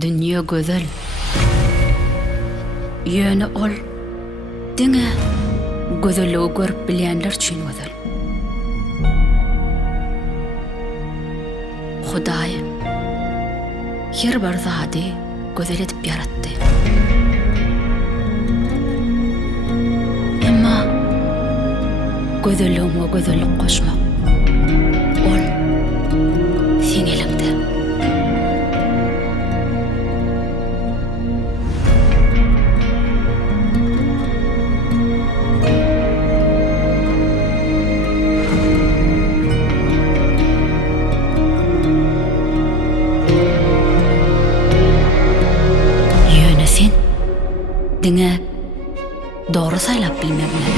Dünya güzel. Yönü ol. Dine güzelliği görüp bilenler için güzel. Huday her bir zadi güzel edip yarattı. Ama güzelliğime güzellik koşmak ol sen elinde. Yönü sen dine doğru saylap bilmemler.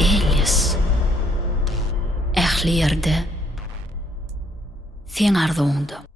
Elias ehli yerde sen arzuğunda.